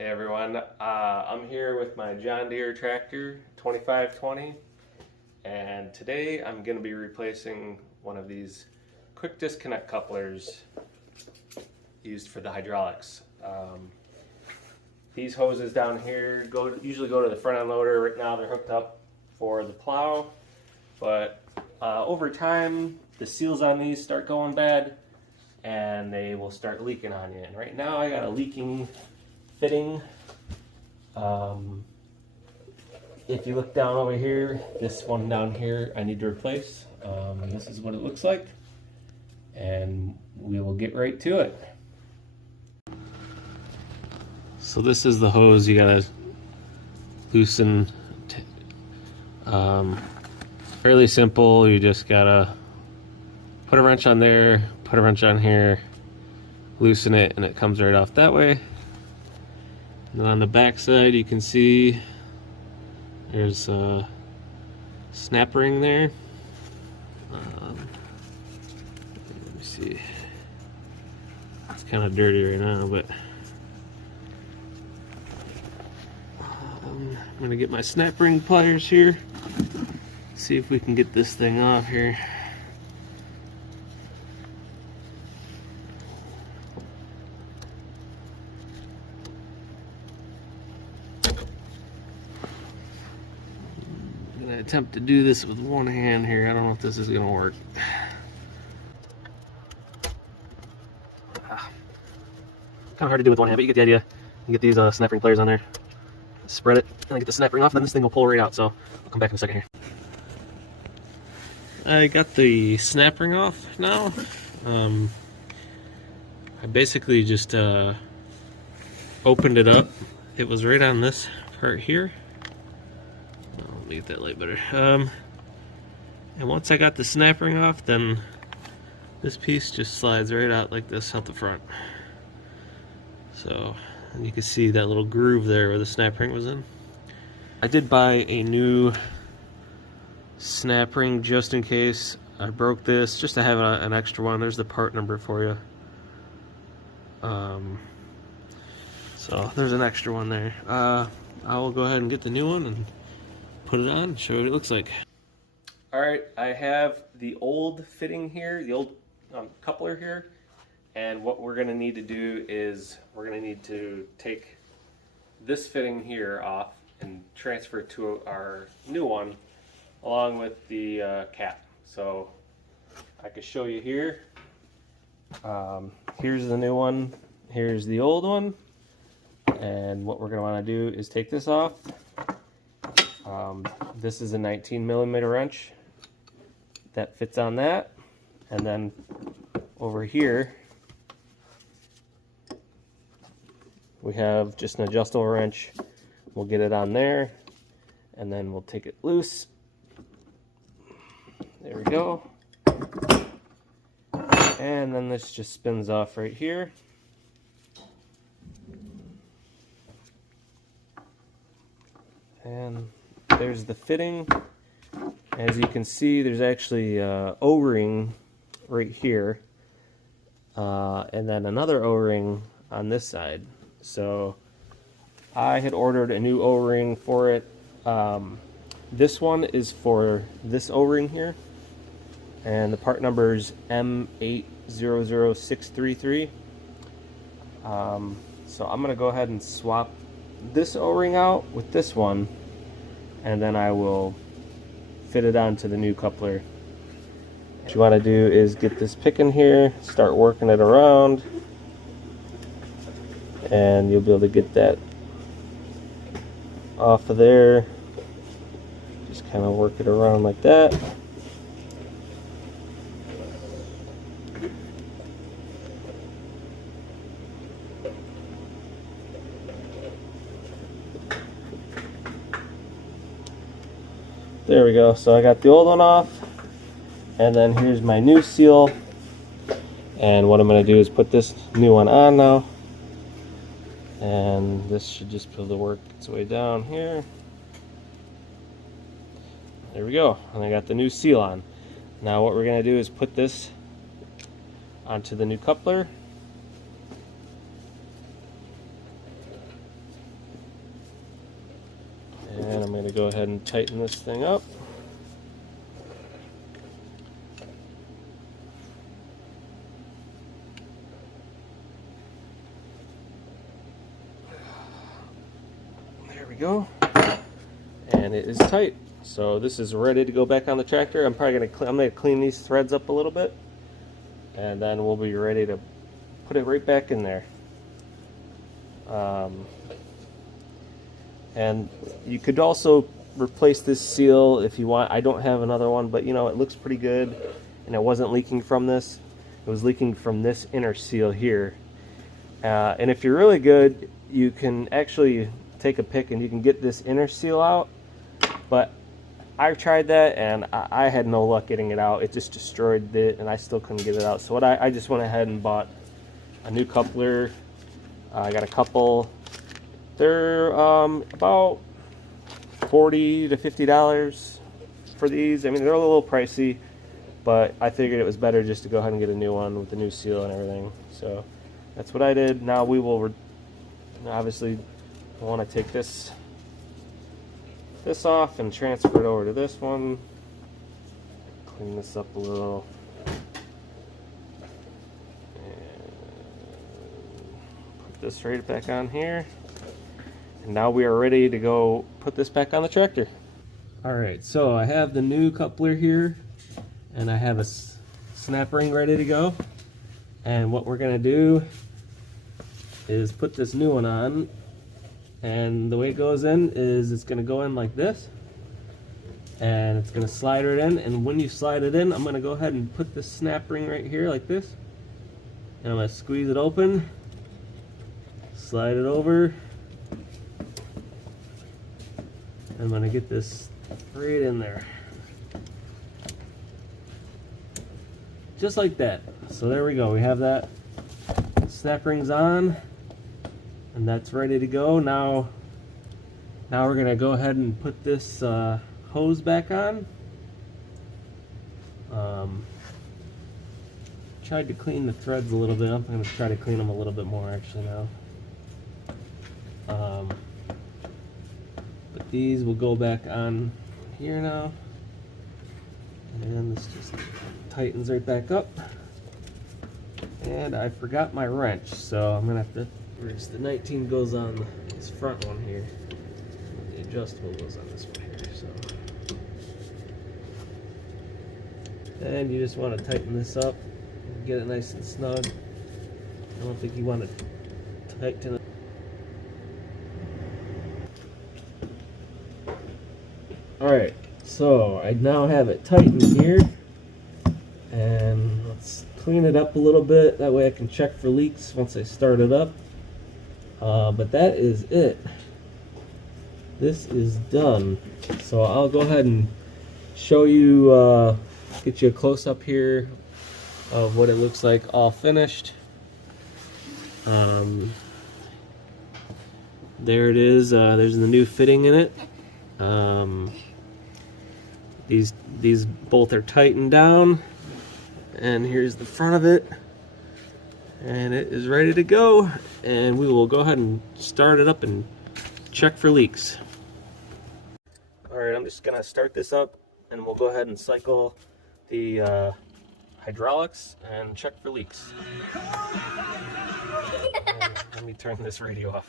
Hey everyone, I'm here with my John Deere tractor 2520, and today I'm going to be replacing one of these quick disconnect couplers used for the hydraulics. These hoses down here usually go to the front end loader. Right now they're hooked up for the plow, but over time the seals on these start going bad and they will start leaking on you. And right now I got a leaking fitting. If you look down over here, this one down here I need to replace. This is what it looks like, and we will get right to it. So this is the hose you gotta loosen. Fairly simple. You just gotta put a wrench on there, put a wrench on here, loosen it, and it comes right off that way. And then on the back side you can see there's a snap ring there. Let me see. It's kind of dirty right now, but I'm gonna get my snap ring pliers here. See if we can get this thing off here. I'm gonna attempt to do this with one hand here. I don't know if this is gonna work. Kind of hard to do with one hand, but you get the idea. You get these snap ring pliers on there, spread it, and then get the snap ring off, and then this thing will pull right out. So I'll come back in a second here. I got the snap ring off now. I basically just opened it up. It was right on this part here. Let me get that light better. And once I got the snap ring off, then this piece just slides right out like this out the front. So, and you can see that little groove there where the snap ring was in. I did buy a new snap ring just in case I broke this, just to have an extra one. There's the part number for you. So there's an extra one there. I will go ahead and get the new one and put it on and show you what it looks like. Alright, I have the old fitting here, the old coupler here, and what we're going to need to do is we're going to need to take this fitting here off and transfer it to our new one along with the cap. So I could show you here. Here's the new one, here's the old one, and what we're going to want to do is take this off. This is a 19mm wrench that fits on that, and then over here we have just an adjustable wrench. We'll get it on there, and then we'll take it loose. There we go. And then this just spins off right here. And there's the fitting. As you can see, there's actually an O-ring right here. And then another O-ring on this side. So I had ordered a new O-ring for it. This one is for this O-ring here, and the part number is AM102633. So I'm gonna go ahead and swap this O-ring out with this one, and then I will fit it onto the new coupler. What you want to do is get this pick in here, start working it around, and you'll be able to get that off of there. Just kind of work it around like that. There we go. So I got the old one off, and then here's my new seal. And what I'm going to do is put this new one on now, and this should just be able to work its way down here. There we go, and I got the new seal on. Now what we're going to do is put this onto the new coupler. going to go ahead and tighten this thing up. There we go. And it is tight. So this is ready to go back on the tractor. I'm probably going to clean these threads up a little bit, and then we'll be ready to put it right back in there. And you could also replace this seal if you want. I don't have another one, but you know, it looks pretty good, and it wasn't leaking from this. It was leaking from this inner seal here. And if you're really good, you can actually take a pick and you can get this inner seal out. But I tried that and I had no luck getting it out. It just destroyed it, and I still couldn't get it out. So I just went ahead and bought a new coupler. I got a couple. They're about $40 to $50 for these. I mean, they're a little pricey, but I figured it was better just to go ahead and get a new one with the new seal and everything. So that's what I did. Now we will obviously want to take this off and transfer it over to this one. Clean this up a little. And put this right back on here. And now we are ready to go put this back on the tractor. Alright, so I have the new coupler here, and I have a snap ring ready to go. And what we're going to do is put this new one on. And the way it goes in is it's going to go in like this. And it's going to slide right in. And when you slide it in, I'm going to go ahead and put this snap ring right here like this. And I'm going to squeeze it open. Slide it over. I'm going to get this right in there. Just like that. So there we go. We have that. Snap rings on. And that's ready to go. Now we're going to go ahead and put this hose back on. Tried to clean the threads a little bit. I'm going to try to clean them a little bit more actually now. But these will go back on here now. And this just tightens right back up. And I forgot my wrench, so I'm going to have to... Whereas the 19 goes on this front one here, and the adjustable goes on this one here. So, and you just want to tighten this up, get it nice and snug. I don't think you want to tighten it. All right, so I now have it tightened here, and let's clean it up a little bit. That way I can check for leaks once I start it up. But that is it. This is done. So I'll go ahead and show you, get you a close-up here of what it looks like all finished. There it is. There's the new fitting in it. These both are tightened down. And here's the front of it. And it is ready to go, and we will go ahead and start it up and check for leaks. Alright, I'm just going to start this up, and we'll go ahead and cycle the hydraulics and check for leaks. Let me turn this radio off.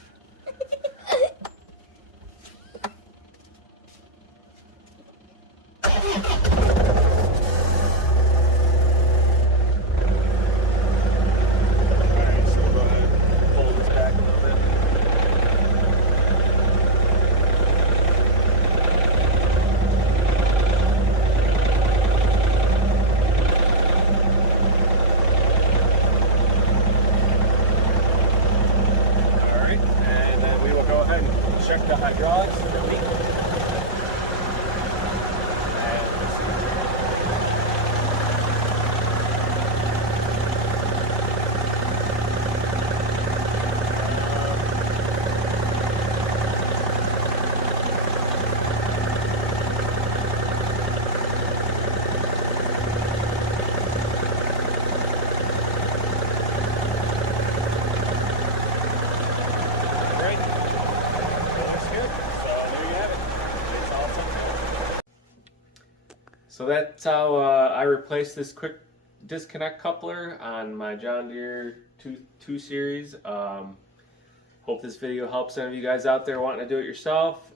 Check the hydraulics for the leak. Right. So looks good. So there you have it. So that's how I replaced this quick disconnect coupler on my John Deere 2 Series. Hope this video helps any of you guys out there wanting to do it yourself.